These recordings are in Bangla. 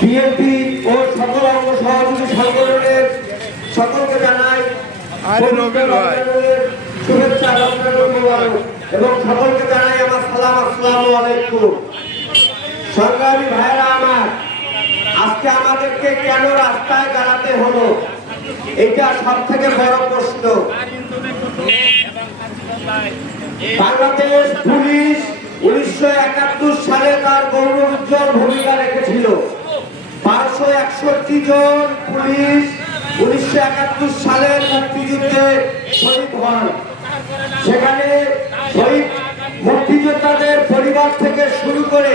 বিএনপি ও সকল অঙ্গ সহযোগী সংগঠনের সকলকে জানাই শুভেচ্ছা এবং সকলকে জানাই আমার সালাম, আসসালামু আলাইকুম। সংগ্রামী ভাইরা আমার, আজকে আমাদেরকে কেন রাস্তায় দাঁড়াতে হলো, এটা সব থেকে বড় প্রশ্ন। বাংলাদেশ পুলিশ 1971 সালে তার গৌরবোজ্জ্বল ভূমিকা রেখেছিল। 561 জন পুলিশ 1971 সালের মুক্তিযুদ্ধে শহীদ হন। সেখানে শহীদ মুক্তিযোদ্ধাদের পরিবার থেকে শুরু করে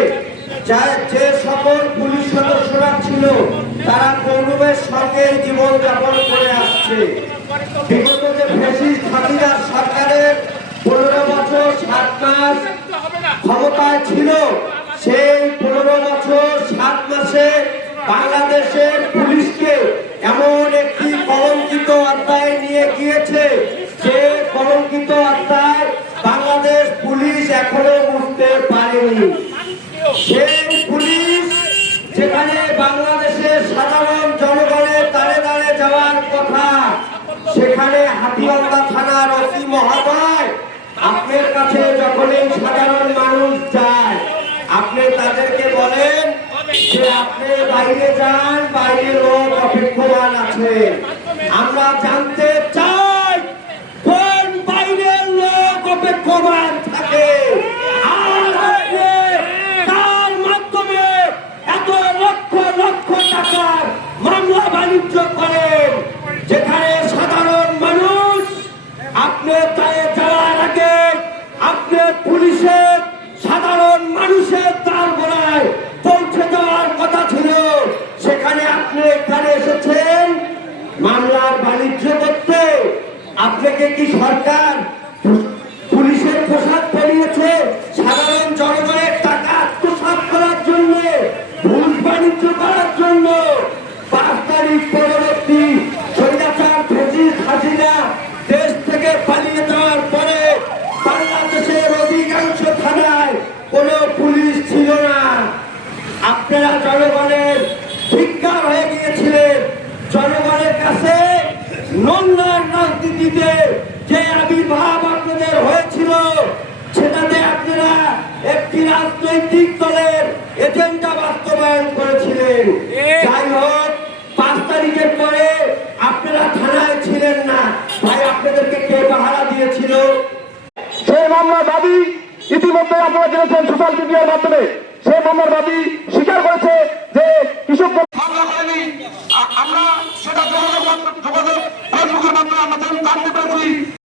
যে সকল পুলিশ সদস্যরা ছিল তারা গৌরবের সঙ্গে জীবন যাপন করে আসছে। বিগত যে ফ্যাসিস্ট হাসিনার সরকারের 15 বছর 7 মাস ক্ষমতায় ছিল, সেই 15 বছর 7 মাসে বাংলাদেশের পুলিশকে এমন একটি কলঙ্কিত অধ্যায় নিয়ে গিয়েছে যে কলঙ্কিত অধ্যায় বাংলাদেশ পুলিশ এখনো বুঝতে পারেনি। সেই পুলিশ যেখানে বাংলাদেশের সাধারণ জনগণের দাঁড়ে দাঁড়ে যাওয়ার কথা, সেখানে হাতীবান্ধা থানার ওসি মহোদয় আপনার কাছে যখনই সাধারণ মানুষ যায়, আপনি তাদেরকে বলেন যে আপনি বাইরে যান, বাইরে লোক অপেক্ষমান আছে। আমরা জানতে চাই কোন বাইরের লোক অপেক্ষমান থাকে, আর তার মাধ্যমে এত লক্ষ লক্ষ টাকার মামলা বাণিজ্য করেন, যেখানে সাধারণ মানুষ আপনি তাই যাওয়ার আগে আপনি পুলিশের সাধারণ মানুষের তার গোড়ায় পৌঁছে যাওয়ার কথা ছিল। সেখানে আপনি এখানে এসেছেন মামলার বাণিজ্য করতে। আপনাকে কি সরকার পুলিশের পোশাক পরিয়েছে সাধারণ জনগণের টাকা আত্মসাৎ করার জন্য, ঘুষ বাণিজ্য করার জন্য? 5 তারিখ পরবর্তী স্বৈরাচার ফ্যাসিস্ট হাসিনা দেশ থেকে পালিয়ে যাওয়ার পরে বাংলাদেশের অধিকাংশ থানায় কোনো পুলিশ ছিল না। আপনারা জনগণের ভিক্ষার হয়ে গিয়েছিলেন। জনগণের কাছে নোংরার রাজনীতিতে যে আবির্ভাব আপনাদের হয়েছিল, সেটাতে আপনারা একটি রাজনৈতিক দলের এজেন্ডা বাস্তবায়ন করেছিলেন। যাই হোক, 5 তারিখের পরে আপনারা থানায় ছিলেন না। ভাই, আপনাদেরকে কে পাহারা দিয়েছিল? সেই মামলার দাবি ইতিমধ্যে আপনারা জেনেছেন সোশ্যাল মিডিয়ার মাধ্যমে। সেই মামলার দাবি স্বীকার করেছে যে কৃষক আমরা সেটা যোগাযোগ